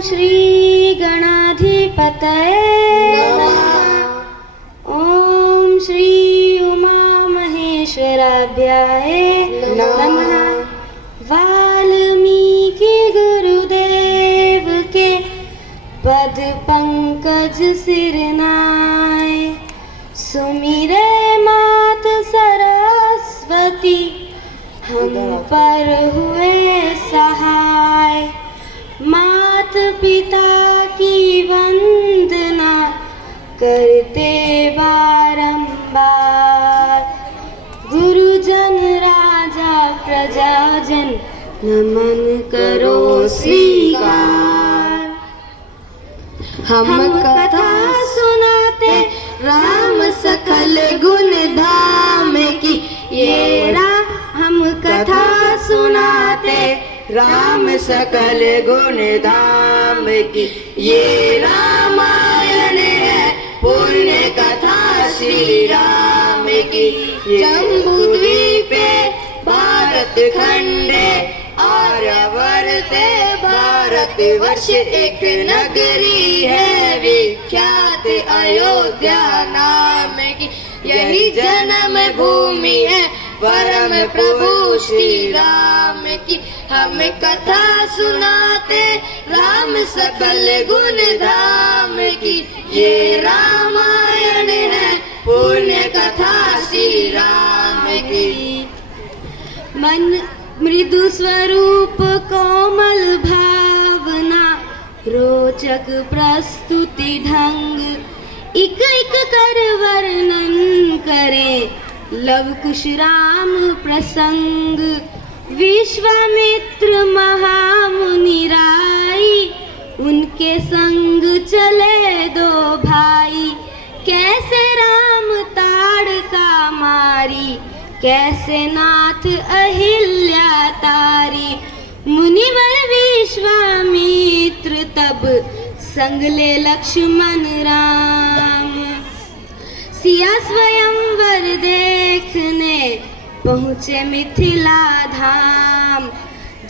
श्री गणाधिपतये नमः। ओम श्री उमा महेश्वराभ्याय नमः। वाल्मीकि गुरुदेव के पद पंकज सिरनाय, सुमिरे मात सरस्वती हम पर हुए सहाय। मात पिता की वंदना करते बारंबार, गुरुजन राजा प्रजाजन नमन करो स्वीकार। हम कथा सुनाते राम सकल गुण धाम की, ये हम कथा सुनाते राम सकल गुण धाम की, ये रामायण है पुण्य कथा श्री राम की। जम्बूद्वीपे भारत खंडे आर्यावर्ते भारतवर्ष एक नगरी है विख्यात अयोध्या नाम की। यही जन्म भूमि है परम प्रभु श्री राम की। हम कथा सुनाते राम सकल गुण धाम की, ये रामायण है पुण्य कथा श्री राम की। मन मृदु स्वरूप कोमल भावना, रोचक प्रस्तुति ढंग, इक इक कर वर्णन करे लव कुश राम प्रसंग। विश्वामित्र महामुनि राई, उनके संग चले दो भाई। कैसे राम ताड़का मारी, कैसे नाथ अहिल्या तारी। मुनिवर विश्वामित्र तब संग ले लक्ष्मण राम। सिया स्वयंवर देखने पहुँचे मिथिला धाम।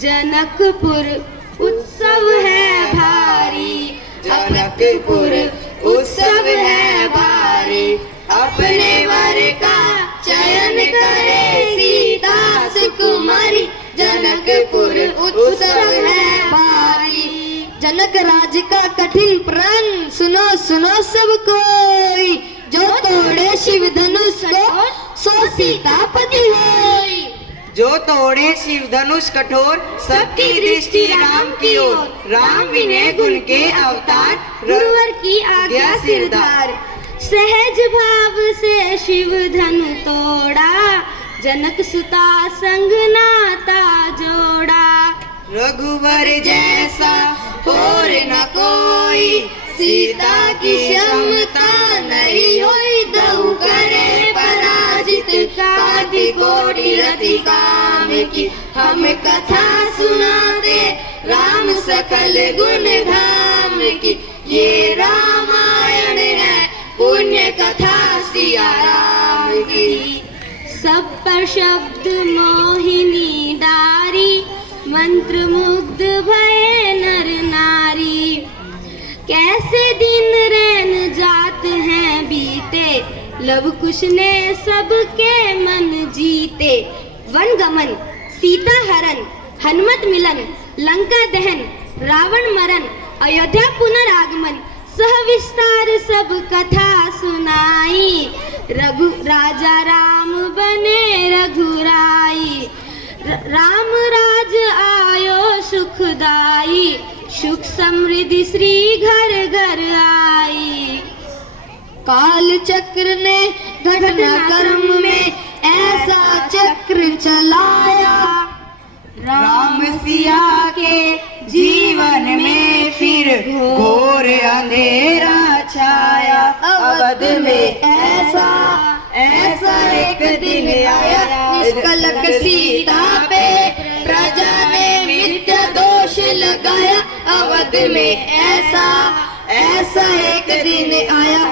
जनकपुर उत्सव है भारी, जनकपुर उत्सव है भारी। अपने वर का चयन करे सीता सुकुमारी। जनकपुर उत्सव है भारी। जनक राज का कठिन प्रण सुनो सुनो सब कोई। जो तोड़े शिव धनुष को सो सीतापति होई। जो तोड़े शिव धनुष कठोर सबकी दृष्टि राम की ओर। राम विनय गुण के अवतार गुरुवर की आज्ञा सिरदार। सहज भाव से शिव धनु तोड़ा, जनक सुता संग नाता जोड़ा। रघुवर जैसा और न कोई, सीता की क्षमता नहीं होई। दहु करे पराजित कांति कोटि रति काम की। हम कथा सुनाते राम सकल गुण धाम की, ये रामायण है पुण्य कथा सिया राम की। सब पर शब्द मोहिनी डारी, मंत्र मुग्ध भये नर नारी। कैसे दिन रैन जात हैं बीते, लव कुश ने सबके मन जीते। वन गमन, सीता हरण, हनुमत मिलन, लंका दहन, रावण मरण, अयोध्या पुनरागमन। सह विस्तार सब कथा सुनाई, रघु राजा राम बने रघुराई। राम राज आयो सुखदाई, सुख समृद्धि श्री घर घर आई। काल चक्र ने घटना कर्म में ऐसा चक्र चलाया। राम सिया के जीवन में फिर घोर अंधेरा छाया। अवध में ऐसा एक दिन आया, निष्कलंक सीता पे प्रजा ने मिथ्या दोष लगाया। अवध में ऐसा एक दिन आया।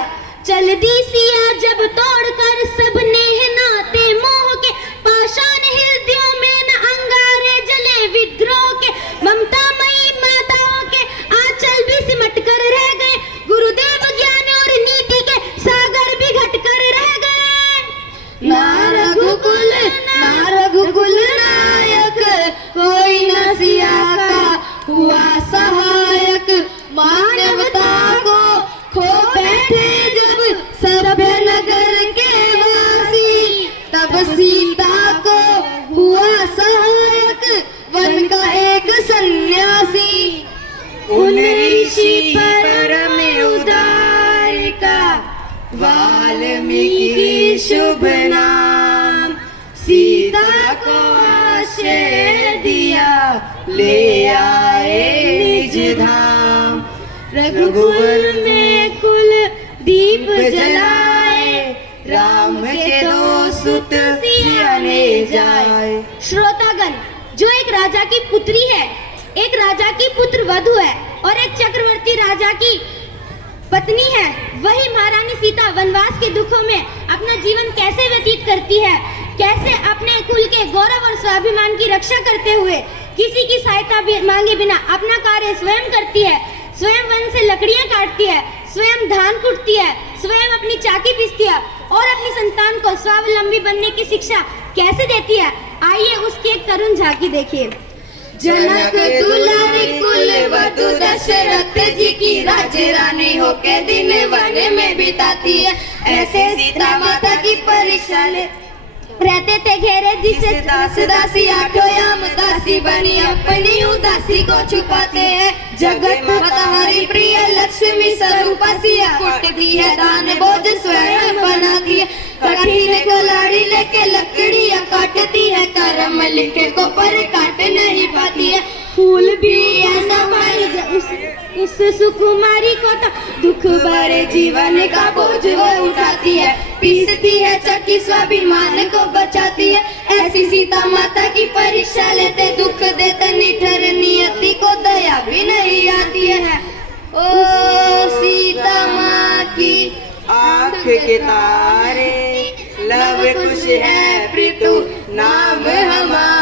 चल दी सिया जब तोड़कर सबने है नाते मोह के। पाषाण हृदयों में न अंगारे जले विद्रोह के। ममता मई माताओं के आंचल शुभ नाम, सीता को आश्रय दिया, ले आए निज धाम। रघुवर में कुल दीप जलाए, राम के दो सुत सिया ले जाए। श्रोतागण, जो एक राजा की पुत्री है, एक राजा की पुत्र वधु है और एक चक्रवर्ती राजा की पत्नी है, वही महारानी सीता वनवास के दुखों में अपना जीवन कैसे व्यतीत करती है, कैसे अपने कुल के गौरव और स्वाभिमान की रक्षा करते हुए किसी की सहायता मांगे बिना अपना कार्य स्वयं करती है, स्वयं वन से लकड़ियां काटती है, स्वयं धान कुटती है, स्वयं अपनी चाकी पीसती है और अपनी संतान को स्वावलंबी बनने की शिक्षा कैसे देती है, आइए उसकी एक तरुण झांकी देखिए। जनक दुलारी कुल वधु दशरथ जी की राज्य रानी होके दिन वन में बिताती है। ऐसे सीता माता की परीक्षा ले रहते थे घेरे जिसे दास दासी आठों याम दासी बनी अपनी उदासी को छुपाते हैं। जगत माता हरि प्रिय लक्ष्मी स्वरूपा सिया कुटती है, दान बोझ स्वयं बनाती है। कठिन कलाड़ी लेके लकड़ियाँ काटती है, कर्म लिखे को पर काट नहीं पाती है। फूल भी ऐसा उस सुकुमारी को तो दुख भरे जीवन का बोझ वो उठाती है, पीसती है चक्की स्वाभिमान को बचाती है। ऐसी सीता माता की परीक्षा लेते, दुख देते निठर नियति को दया भी नहीं आती है। ओ सीता माँ की आँख के तारे, लव कुश है पृथु नाम हमारा।